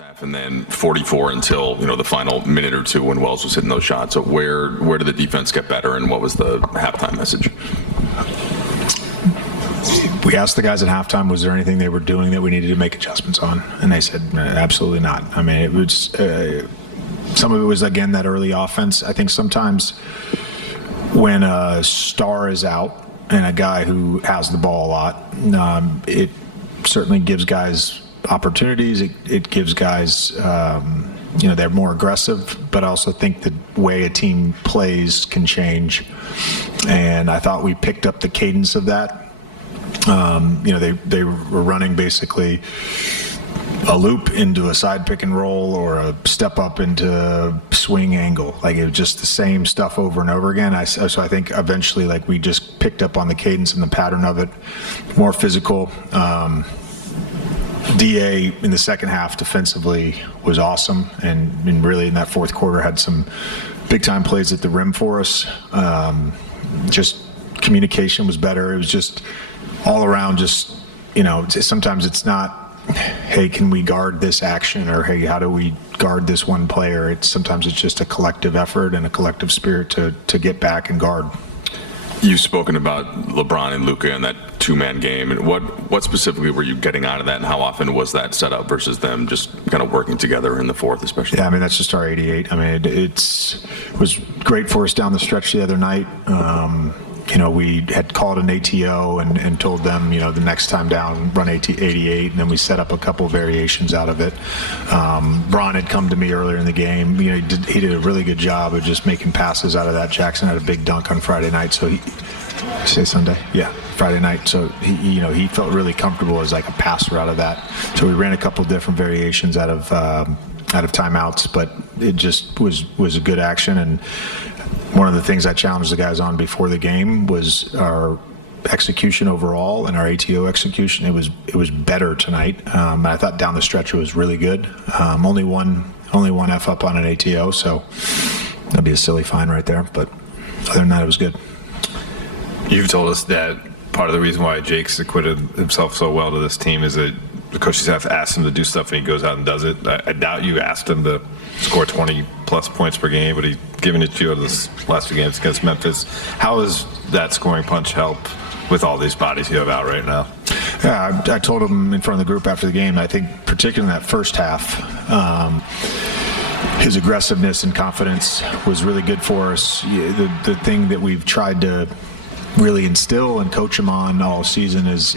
half, and then 44 until the final minute or two when Wells was hitting those shots. So where did the defense get better, and what was the halftime message? We asked the guys at halftime, was there anything they were doing that we needed to make adjustments on? And they said, absolutely not. I mean, it was some of it was, again, that early offense. I think sometimes when a star is out and a guy who has the ball a lot, it certainly gives guys opportunities. It gives guys, they're more aggressive, but I also think the way a team plays can change. And I thought we picked up the cadence of that. They were running basically a loop into a side pick and roll or a step up into swing angle. Like, it was just the same stuff over and over again. So I think eventually, we just picked up on the cadence and the pattern of it, more physical. DA in the second half defensively was awesome, and really in that fourth quarter had some big time plays at the rim for us. Just communication was better. It was just all around, sometimes it's not, hey, can we guard this action, or hey, how do we guard this one player? Sometimes it's just a collective effort and a collective spirit to get back and guard. You've spoken about LeBron and Luka in that two-man game, and what specifically were you getting out of that, and how often was that set up versus them just kind of working together in the fourth, especially? Yeah, I mean, that's just our 88. I mean, it was great for us down the stretch the other night. We had called an ATO and told them, the next time down, run 88, and then we set up a couple variations out of it. Bron had come to me earlier in the game. He did a really good job of just making passes out of that. Jackson had a big dunk on Friday night, so Sunday? Yeah, Friday night. So he felt really comfortable as like a passer out of that. So we ran a couple different variations out of timeouts, but it just was a good action. And one of the things I challenged the guys on before the game was our execution overall, and our ATO execution. It was better tonight. I thought down the stretch it was really good. Only one F up on an ATO, so that'd be a silly fine right there. But other than that, it was good. You've told us that part of the reason why Jake's acquitted himself so well to this team is that the coaching staff asked him to do stuff and he goes out and does it. I doubt you asked him to score 20-plus points per game, but he's given it to you this last few games against Memphis. How does that scoring punch help with all these bodies you have out right now? Yeah, I told him in front of the group after the game, I think particularly in that first half, his aggressiveness and confidence was really good for us. The thing that we've tried to really instill and coach him on all season is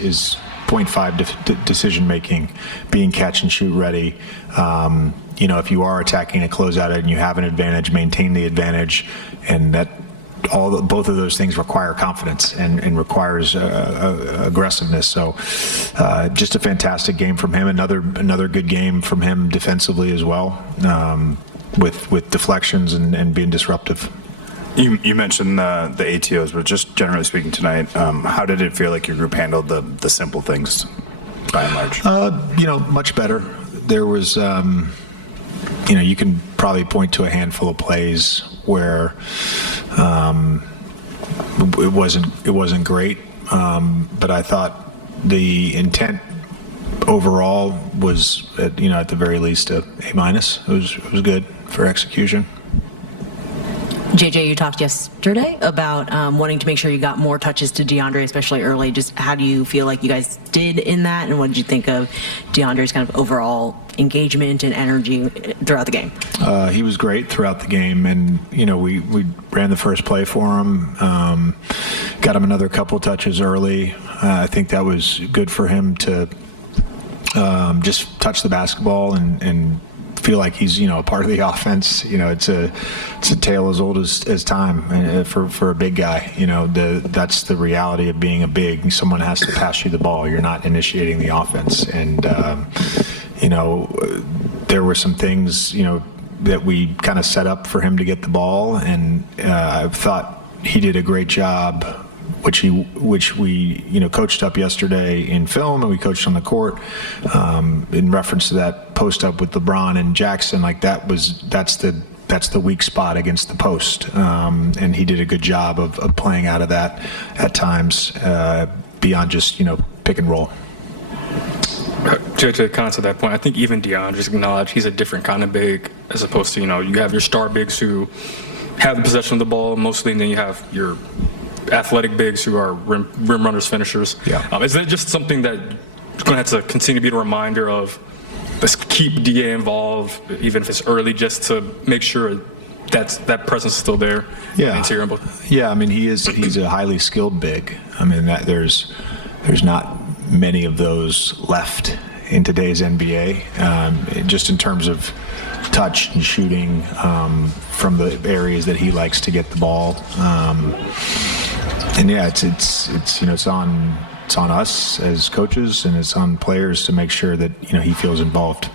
0.5 decision making, being catch and shoot ready. If you are attacking a closeout and you have an advantage, maintain the advantage, and that both of those things require confidence and requires aggressiveness. So just a fantastic game from him. Another good game from him defensively as well, with deflections and being disruptive. You mentioned the ATOs, but just generally speaking tonight, how did it feel like your group handled the simple things by and large? Much better. There was, you can probably point to a handful of plays where it wasn't great, but I thought the intent overall was, at the very least, A-. It was good for execution. JJ, you talked yesterday about wanting to make sure you got more touches to DeAndre, especially early. Just how do you feel like you guys did in that, and what did you think of DeAndre's kind of overall engagement and energy throughout the game? He was great throughout the game, and we ran the first play for him, got him another couple touches early. I think that was good for him to just touch the basketball and feel like he's a part of the offense. It's a tale as old as time for a big guy. That's the reality of being a big. Someone has to pass you the ball. You're not initiating the offense, and there were some things that we kind of set up for him to get the ball, and I thought he did a great job, which we coached up yesterday in film, and we coached on the court in reference to that post up with LeBron and Jackson. That's the weak spot against the post, and he did a good job of playing out of that at times, beyond just pick and roll. To kind of to that point, I think even DeAndre's acknowledged he's a different kind of big as opposed to, you have your star bigs who have the possession of the ball mostly, and then you have your athletic bigs who are rim runners, finishers. Yeah. Is that just something that is going to have to continue to be a reminder of, let's keep DA involved, even if it's early, just to make sure that presence is still there? Yeah. In the interior. Yeah, I mean, he's a highly skilled big. I mean, there's not many of those left in today's NBA, just in terms of touch and shooting from the areas that he likes to get the ball. And yeah, it's on us as coaches, and it's on players to make sure that he feels involved.